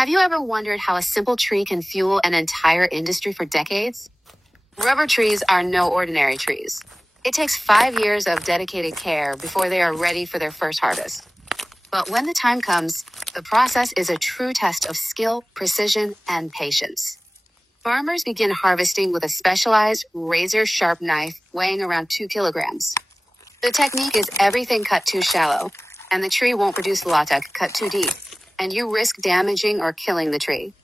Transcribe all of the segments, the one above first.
Have you ever wondered how a simple tree can fuel an entire industry for decades? Rubber trees are no ordinary trees. It takes 5 years of dedicated care before they are ready for their first harvest. But when the time comes, the process is a true test of skill, precision, and patience. Farmers begin harvesting with a specialized razor-sharp knife weighing around 2 kilograms. The technique is everything cut too shallow, and the tree won't produce latex cut too deep, and you risk damaging or killing the tree.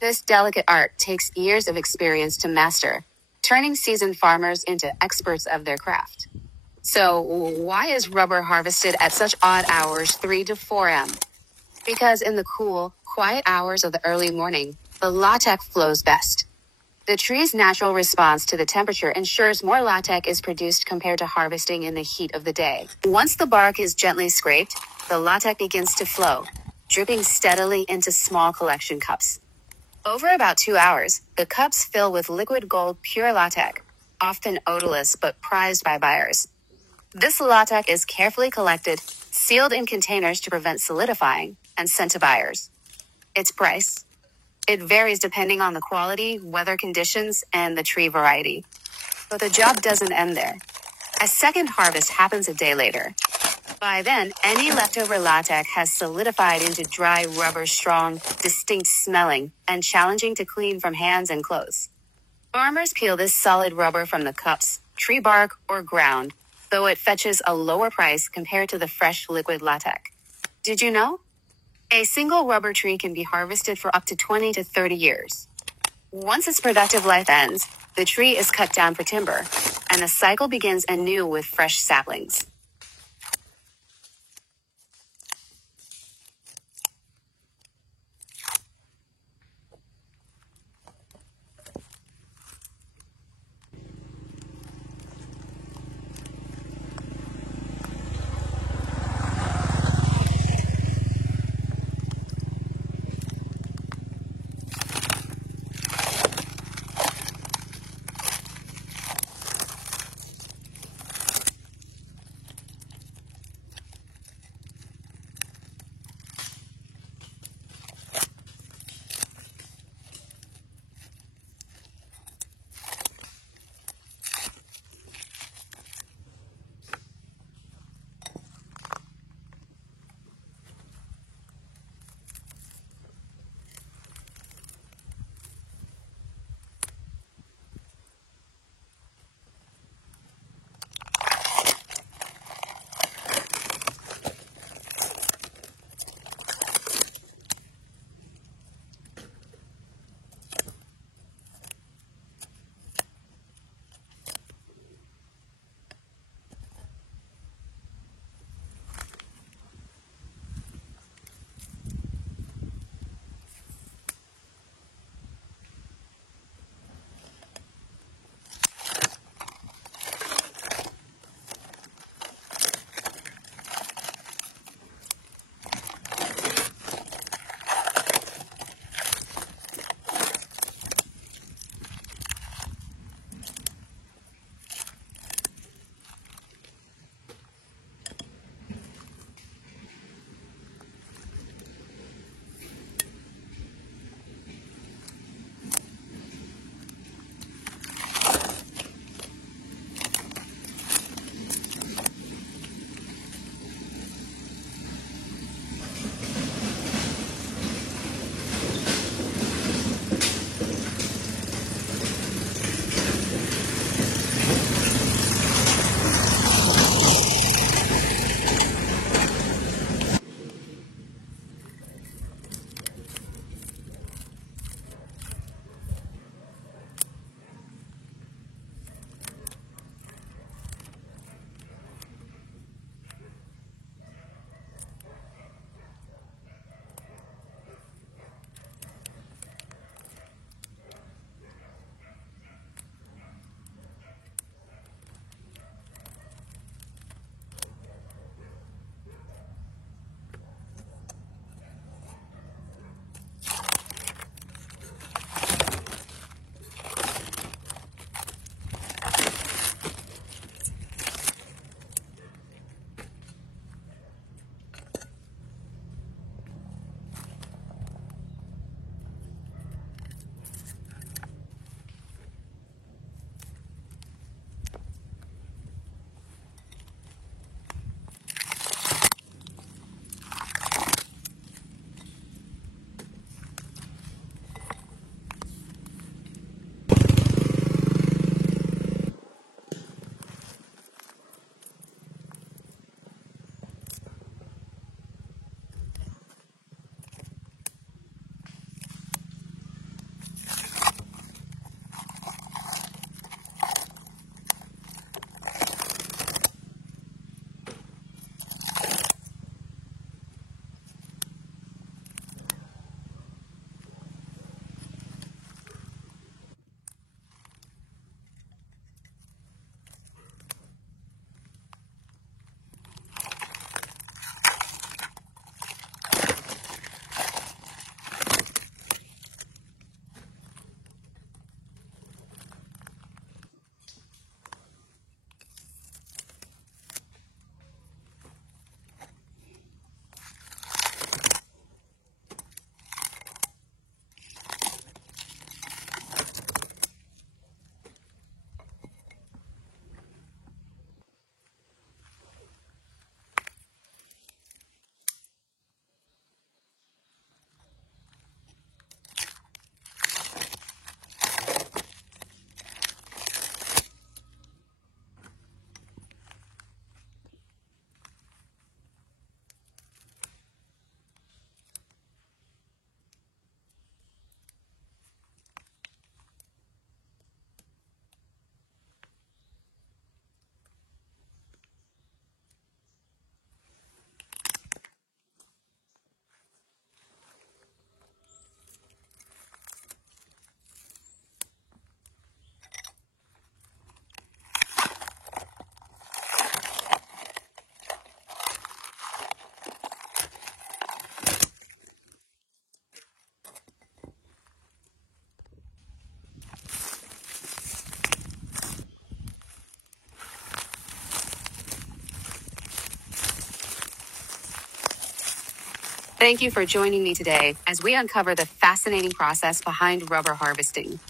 This delicate art takes years of experience to master, turning seasoned farmers into experts of their craft. So, why is rubber harvested at such odd hours, 3 to 4 a.m.? Because in the cool, quiet hours of the early morning, the latex flows best. The tree's natural response to the temperature ensures more latex is produced compared to harvesting in the heat of the day. Once the bark is gently scraped, the latex begins to flow, dripping steadily into small collection cups. Over about 2 hours, the cups fill with liquid gold pure latex, often odorless but prized by buyers. This latex is carefully collected, sealed in containers to prevent solidifying, and sent to buyers. Its price? It varies depending on the quality, weather conditions, and the tree variety. But the job doesn't end there. A second harvest happens a day later. By then, any leftover latex has solidified into dry rubber, strong, distinct smelling, and challenging to clean from hands and clothes. Farmers peel this solid rubber from the cups, tree bark, or ground, though it fetches a lower price compared to the fresh liquid latex. Did you know? A single rubber tree can be harvested for up to 20 to 30 years. Once its productive life ends, the tree is cut down for timber, and the cycle begins anew with fresh saplings. Thank you for joining me today as we uncover the fascinating process behind rubber harvesting.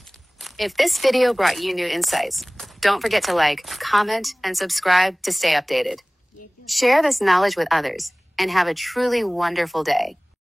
If this video brought you new insights, don't forget to like, comment, and subscribe to stay updated. Share this knowledge with others and have a truly wonderful day.